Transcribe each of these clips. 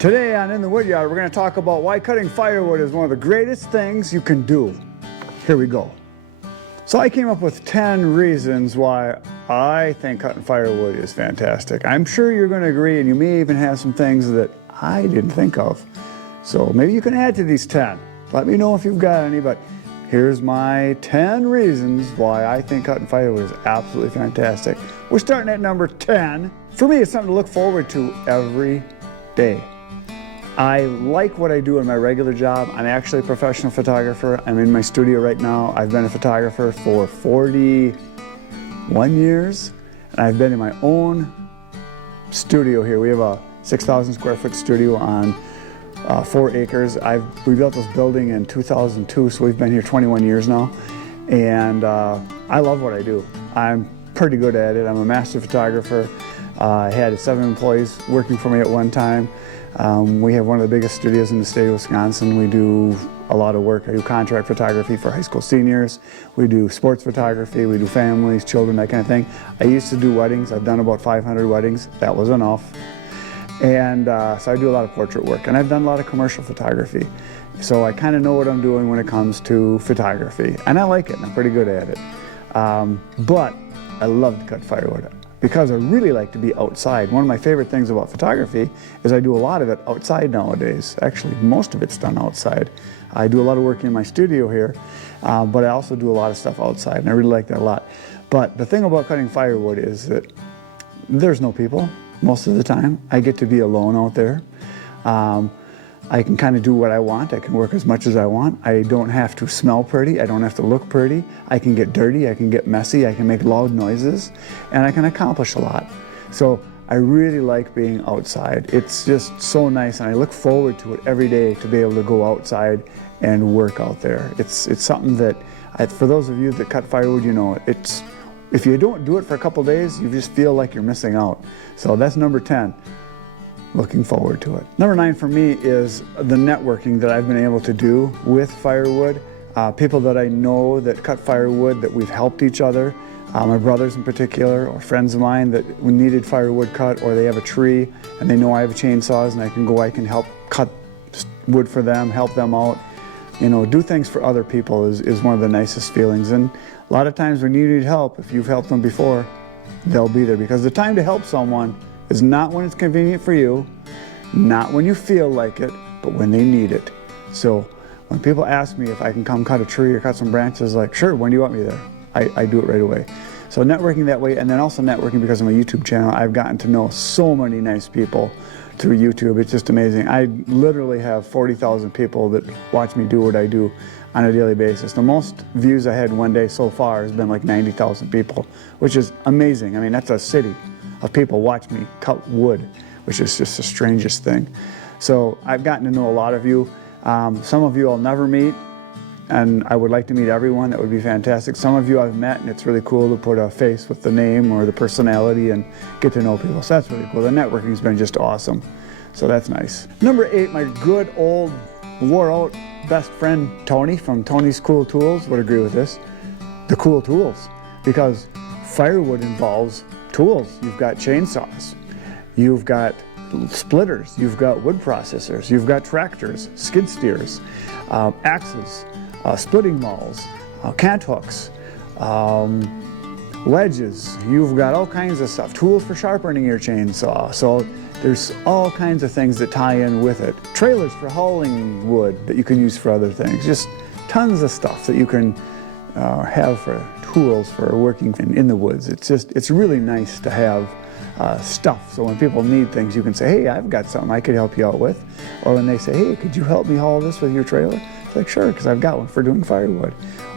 Today on In the Woodyard, we're going to talk about why cutting firewood is one of the greatest things you can do. Here we go. So I came up with 10 reasons why I think cutting firewood is fantastic. I'm sure you're going to agree, and you may even have some things that I didn't think of. So maybe you can add to these 10. Let me know if you've got any, but here's my 10 reasons why I think cutting firewood is absolutely fantastic. We're starting at number 10. For me, it's something to look forward to every day. I like what I do in my regular job. I'm actually a professional photographer. I'm in my studio right now. I've been a photographer for 41 years, and I've been in my own studio here. We have a 6,000 square foot studio on 4 acres. We built this building in 2002, so we've been here 21 years now, and I love what I do. I'm pretty good at it. I'm a master photographer. I had 7 employees working for me at one time. We have one of the biggest studios in the state of Wisconsin. We do a lot of work. I do contract photography for high school seniors. We do sports photography. We do families, children, that kind of thing. I used to do weddings. I've done about 500 weddings. That was enough. And so I do a lot of portrait work. And I've done a lot of commercial photography. So I kind of know what I'm doing when it comes to photography. And I like it, and I'm pretty good at it. But I love to cut firewood, because I really like to be outside. One of my favorite things about photography is I do a lot of it outside nowadays. Actually, most of it's done outside. I do a lot of work in my studio here, but I also do a lot of stuff outside, and I really like that a lot. But the thing about cutting firewood is that there's no people most of the time. I get to be alone out there. I can kind of do what I want. I can work as much as I want. I don't have to smell pretty. I don't have to look pretty. I can get dirty. I can get messy. I can make loud noises, and I can accomplish a lot. So I really like being outside. It's just so nice, and I look forward to it every day to be able to go outside and work out there. It's something that, for those of you that cut firewood, you know, if you don't do it for a couple days, you just feel like you're missing out. So that's number 10. Looking forward to it. Number 9 for me is the networking that I've been able to do with firewood. People that I know that cut firewood, that we've helped each other. My brothers in particular, or friends of mine that needed firewood cut, or they have a tree and they know I have chainsaws and I can help cut wood for them, help them out. You know, do things for other people is one of the nicest feelings. And a lot of times when you need help, if you've helped them before, they'll be there, because the time to help someone is not when it's convenient for you, not when you feel like it, but when they need it. So when people ask me if I can come cut a tree or cut some branches, like, sure, when do you want me there? I do it right away. So networking that way, and then also networking because of my YouTube channel. I've gotten to know so many nice people through YouTube. It's just amazing. I literally have 40,000 people that watch me do what I do on a daily basis. The most views I had one day so far has been like 90,000 people, which is amazing. I mean, that's a city of people watch me cut wood, which is just the strangest thing. So I've gotten to know a lot of you. Some of you I'll never meet, and I would like to meet everyone. That would be fantastic. Some of you I've met, and it's really cool to put a face with the name or the personality and get to know people. So that's really cool. The networking's been just awesome. So that's nice. Number 8, my good old wore out best friend Tony from Tony's Cool Tools would agree with this. The cool tools, because firewood involves tools. You've got chainsaws, you've got splitters, you've got wood processors, you've got tractors, skid steers, axes, splitting mauls, cant hooks, wedges. You've got all kinds of stuff, tools for sharpening your chainsaw. So there's all kinds of things that tie in with it. Trailers for hauling wood that you can use for other things. Just tons of stuff that you can have for tools for working in the woods. It's really nice to have stuff, so when people need things, you can say, hey, I've got something I could help you out with. Or when they say, hey, could you help me haul this with your trailer? It's like, sure, because I've got one for doing firewood.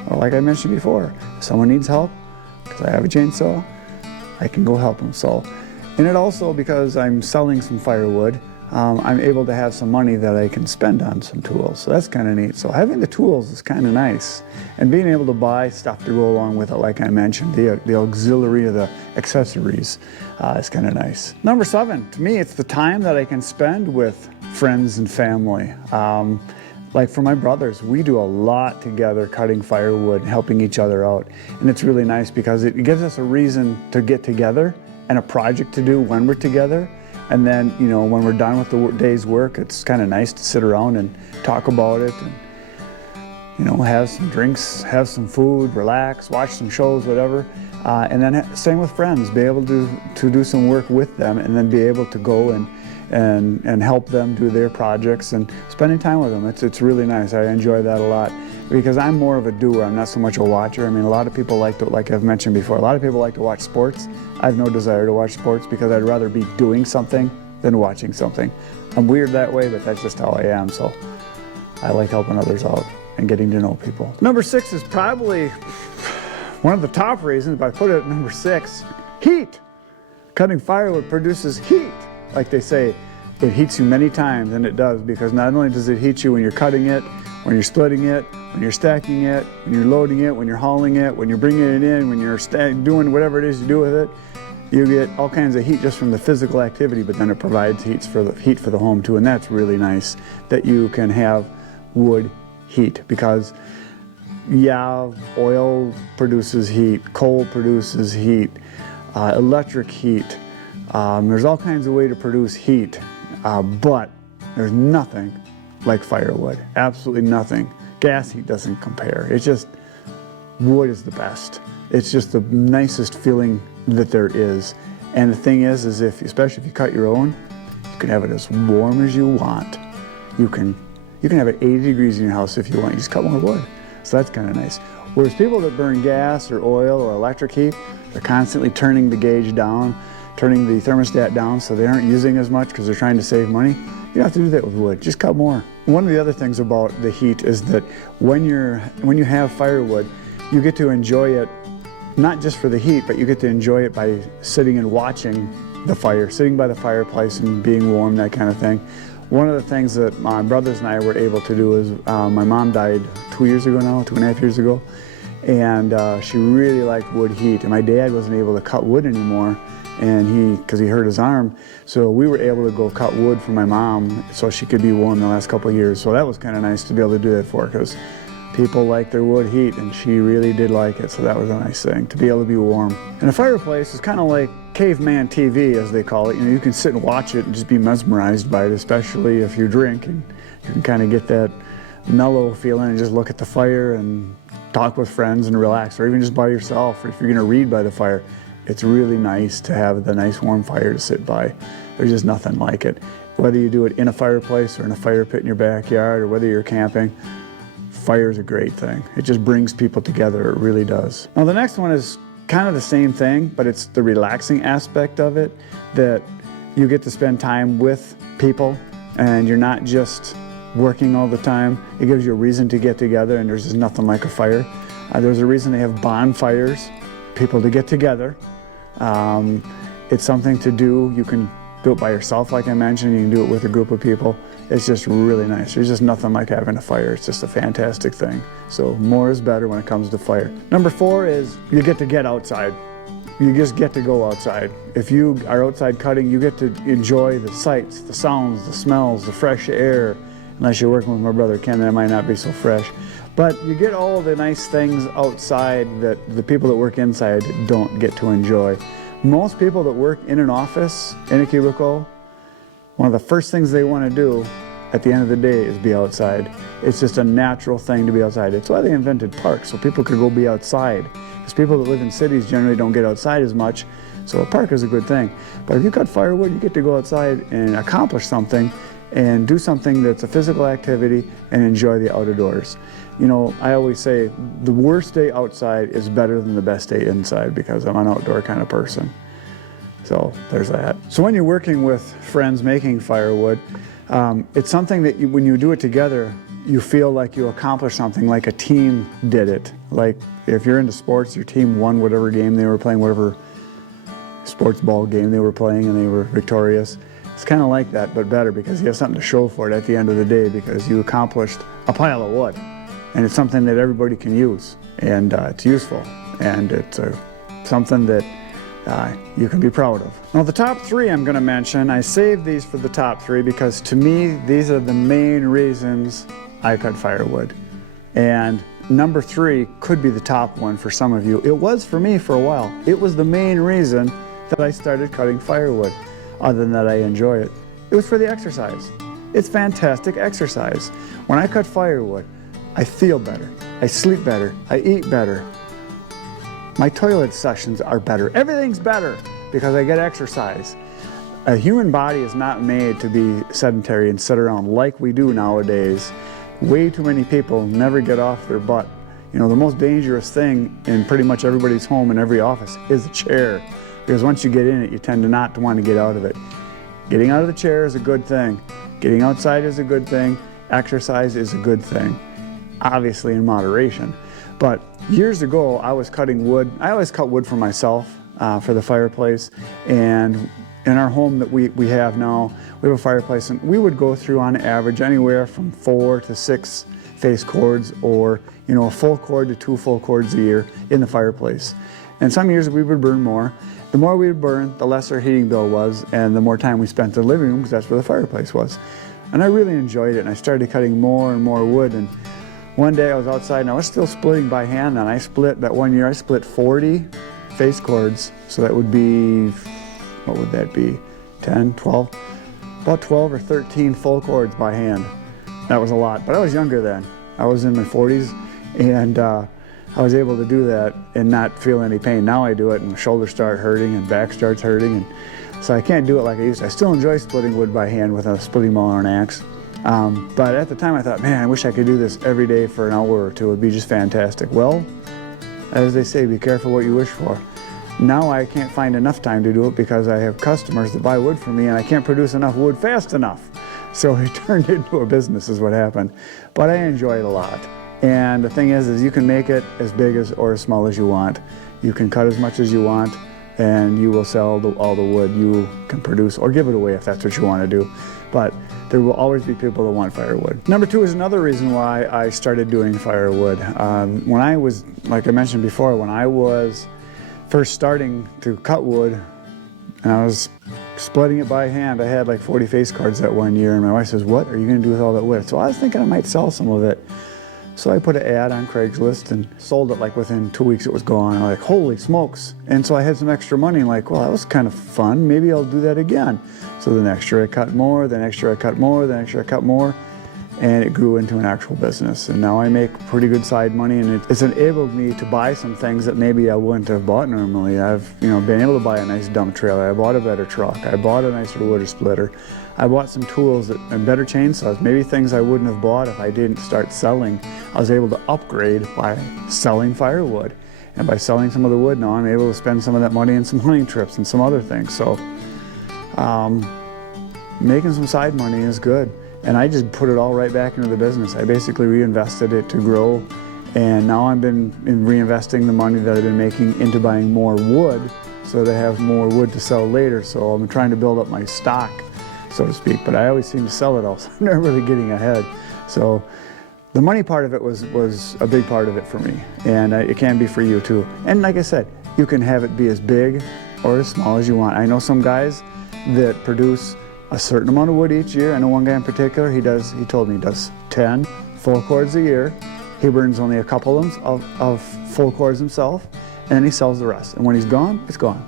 Or like I mentioned before, if someone needs help, because I have a chainsaw, I can go help them. So, and it also, because I'm selling some firewood, I'm able to have some money that I can spend on some tools. So that's kind of neat. So having the tools is kind of nice. And being able to buy stuff to go along with it, like I mentioned, the auxiliary or the accessories is kind of nice. Number 7, to me, it's the time that I can spend with friends and family. Like for my brothers, we do a lot together cutting firewood and helping each other out. And it's really nice because it gives us a reason to get together and a project to do when we're together. And then, you know, when we're done with the day's work, it's kind of nice to sit around and talk about it and, you know, have some drinks, have some food, relax, watch some shows, whatever. And then same with friends, be able to do some work with them and then be able to go and help them do their projects and spending time with them. It's really nice. I enjoy that a lot because I'm more of a doer. I'm not so much a watcher. I mean, a lot of people like to, like I've mentioned before, a lot of people like to watch sports. I have no desire to watch sports because I'd rather be doing something than watching something. I'm weird that way, but that's just how I am. So I like helping others out and getting to know people. Number 6 is probably one of the top reasons, but I put it at number 6, heat. Cutting firewood produces heat. Like they say, it heats you many times, and it does, because not only does it heat you when you're cutting it, when you're splitting it, when you're stacking it, when you're loading it, when you're hauling it, when you're bringing it in, when you're doing whatever it is you do with it, you get all kinds of heat just from the physical activity, but then it provides heat for the home too, and that's really nice that you can have wood heat, because yeah, oil produces heat, coal produces heat, electric heat. There's all kinds of ways to produce heat, but there's nothing like firewood. Absolutely nothing. Gas heat doesn't compare. It's just, wood is the best. It's just the nicest feeling that there is. And the thing is especially if you cut your own, you can have it as warm as you want. You can have it 80 degrees in your house if you want. You just cut more wood. So that's kind of nice. Whereas people that burn gas or oil or electric heat, they're constantly turning the gauge down, turning the thermostat down so they aren't using as much because they're trying to save money. You don't have to do that with wood. Just cut more. One of the other things about the heat is that when you have firewood, you get to enjoy it not just for the heat, but you get to enjoy it by sitting and watching the fire, sitting by the fireplace and being warm, that kind of thing. One of the things that my brothers and I were able to do is, my mom died 2 years ago now, 2.5 years ago, and she really liked wood heat, and my dad wasn't able to cut wood anymore, and because he hurt his arm, so we were able to go cut wood for my mom so she could be warm the last couple of years. So that was kind of nice to be able to do that for her, because people like their wood heat, and she really did like it, so that was a nice thing, to be able to be warm. And a fireplace is kind of like caveman TV, as they call it. You know, you can sit and watch it and just be mesmerized by it, especially if you drink, and you can kind of get that mellow feeling and just look at the fire and talk with friends and relax, or even just by yourself, or if you're going to read by the fire. It's really nice to have the nice warm fire to sit by. There's just nothing like it. Whether you do it in a fireplace or in a fire pit in your backyard, or whether you're camping, fire is a great thing. It just brings people together, it really does. Now the next one is kind of the same thing, but it's the relaxing aspect of it, that you get to spend time with people and you're not just working all the time. It gives you a reason to get together, and there's just nothing like a fire. There's a reason they have bonfires, people to get together. It's something to do. You can do it by yourself, like I mentioned. You can do it with a group of people. It's just really nice. There's just nothing like having a fire. It's just a fantastic thing. So more is better when it comes to fire. Number 4 is you get outside. You just get to go outside. If you are outside cutting, you get to enjoy the sights, the sounds, the smells, the fresh air. Unless you're working with my brother Ken, then it might not be so fresh. But you get all the nice things outside that the people that work inside don't get to enjoy. Most people that work in an office in a cubicle, one of the first things they want to do at the end of the day is be outside. It's just a natural thing to be outside. It's why they invented parks, so people could go be outside. Because people that live in cities generally don't get outside as much, so a park is a good thing. But if you cut firewood, you get to go outside and accomplish something and do something that's a physical activity and enjoy the outdoors. You know, I always say the worst day outside is better than the best day inside, because I'm an outdoor kind of person. So there's that. So when you're working with friends making firewood, it's something that when you do it together, you feel like you accomplished something, like a team did it. Like if you're into sports, your team won whatever game they were playing, whatever sports ball game they were playing, and they were victorious. It's kind of like that, but better, because you have something to show for it at the end of the day, because you accomplished a pile of wood. And it's something that everybody can use, and it's useful, and it's something that you can be proud of. Now the top 3 I'm going to mention, I saved these for the top 3 because to me these are the main reasons I cut firewood. And number 3 could be the top one for some of you. It was for me for a while. It was the main reason that I started cutting firewood. other than that I enjoy it. It was for the exercise. It's fantastic exercise. When I cut firewood, I feel better, I sleep better, I eat better. My toilet sessions are better. Everything's better because I get exercise. A human body is not made to be sedentary and sit around like we do nowadays. Way too many people never get off their butt. You know, the most dangerous thing in pretty much everybody's home and every office is a chair. Because once you get in it, you tend to not want to get out of it. Getting out of the chair is a good thing. Getting outside is a good thing. Exercise is a good thing. Obviously in moderation. But years ago, I was cutting wood. I always cut wood for myself, for the fireplace. And in our home that we have now, we have a fireplace, and we would go through on average anywhere from 4 to 6 face cords, or a full cord to 2 full cords a year in the fireplace. And some years we would burn more. The more we would burn, the less our heating bill was, and the more time we spent in the living room, because that's where the fireplace was. And I really enjoyed it, and I started cutting more and more wood. And one day I was outside, and I was still splitting by hand, and that one year I split 40 face cords. So that would be, what would that be, 10, 12? About 12 or 13 full cords by hand. That was a lot, but I was younger then. I was in my 40s, and I was able to do that and not feel any pain. Now I do it, and my shoulders start hurting, and back starts hurting, and so I can't do it like I used to. I still enjoy splitting wood by hand with a splitting maul or an axe. But at the time I thought, man, I wish I could do this every day for an hour or two. It would be just fantastic. Well, as they say, be careful what you wish for. Now I can't find enough time to do it because I have customers that buy wood from me, and I can't produce enough wood fast enough. So it turned into a business is what happened. But I enjoy it a lot. And the thing is you can make it as big as or as small as you want. You can cut as much as you want, and you will sell all the wood you can produce, or give it away if that's what you want to do. But there will always be people that want firewood. Number 2 is another reason why I started doing firewood. When I was, like I mentioned before, when I was first starting to cut wood, and I was splitting it by hand, I had like 40 face cards that one year, and my wife says, "What are you going to do with all that wood?" So I was thinking I might sell some of it. So I put an ad on Craigslist and sold it. Like within 2 weeks it was gone. I'm like, holy smokes. And so I had some extra money, and like, well, that was kind of fun. Maybe I'll do that again. So the next year I cut more, the next year I cut more, the next year I cut more, and it grew into an actual business. And now I make pretty good side money, and it's enabled me to buy some things that maybe I wouldn't have bought normally. I've been able to buy a nice dump trailer. I bought a better truck. I bought a nicer wood splitter. I bought some tools and better chainsaws, maybe things I wouldn't have bought if I didn't start selling. I was able to upgrade by selling firewood. And by selling some of the wood, now I'm able to spend some of that money in some hunting trips and some other things. So making some side money is good. And I just put it all right back into the business. I basically reinvested it to grow. And now I've been reinvesting the money that I've been making into buying more wood so that I have more wood to sell later. So I'm trying to build up my stock, so to speak, but I always seem to sell it all, so I'm never really getting ahead. So the money part of it was a big part of it for me, and it can be for you too. And like I said, you can have it be as big or as small as you want. I know some guys that produce a certain amount of wood each year. I know one guy in particular, he told me he does 10 full cords a year. He burns only a couple of full cords himself, and then he sells the rest. And when he's gone, it's gone.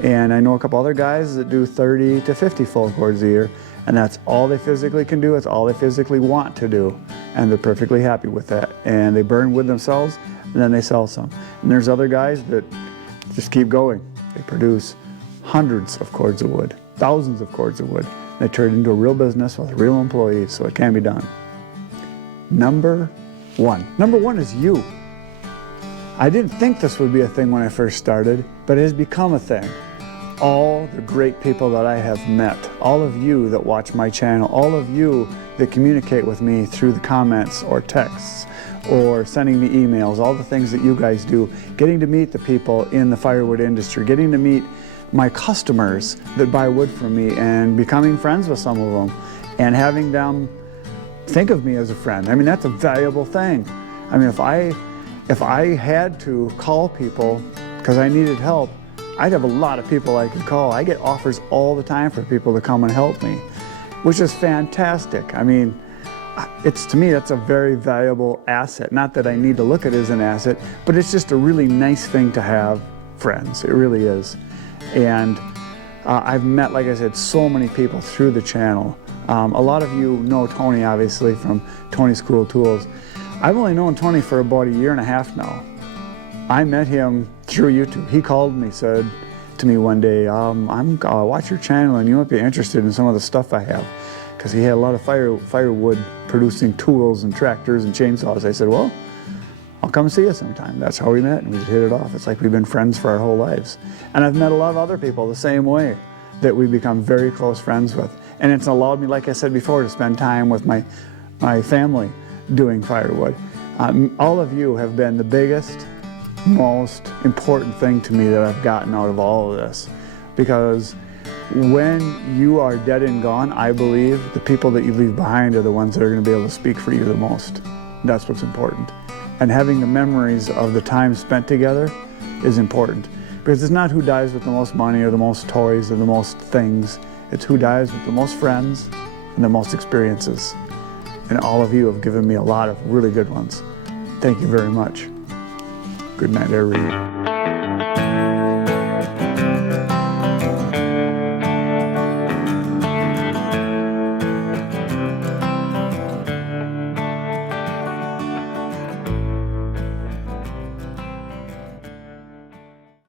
And I know a couple other guys that do 30 to 50 full cords a year, and that's all they physically can do. It's all they physically want to do, and they're perfectly happy with that. And they burn wood themselves, and then they sell some. And there's other guys that just keep going. They produce hundreds of cords of wood, thousands of cords of wood. They turn it into a real business with real employees, so it can be done. Number 1. Number 1 is you. I didn't think this would be a thing when I first started, but it has become a thing. All the great people that I have met, all of you that watch my channel, all of you that communicate with me through the comments or texts or sending me emails, all the things that you guys do, getting to meet the people in the firewood industry, getting to meet my customers that buy wood from me and becoming friends with some of them and having them think of me as a friend. I mean, that's a valuable thing. I mean, if I had to call people because I needed help, I'd have a lot of people I could call. I get offers all the time for people to come and help me, which is fantastic. I mean, to me, that's a very valuable asset. Not that I need to look at it as an asset, but it's just a really nice thing to have friends. It really is. And I've met, like I said, so many people through the channel. A lot of you know Tony, obviously, from Tony's Cool Tools. I've only known Tony for about 1.5 years now. I met him through YouTube. He called me, said to me one day, I watch your channel and you might be interested in some of the stuff I have. Because he had a lot of firewood producing tools and tractors and chainsaws. I said, well, I'll come see you sometime. That's how we met, and we just hit it off. It's like we've been friends for our whole lives. And I've met a lot of other people the same way that we've become very close friends with. And it's allowed me, like I said before, to spend time with my family doing firewood. All of you have been the biggest, most important thing to me that I've gotten out of all of this. Because when you are dead and gone, I believe the people that you leave behind are the ones that are going to be able to speak for you the most. That's what's important. And having the memories of the time spent together is important. Because it's not who dies with the most money or the most toys or the most things. It's who dies with the most friends and the most experiences. And all of you have given me a lot of really good ones. Thank you very much. Good night, everybody.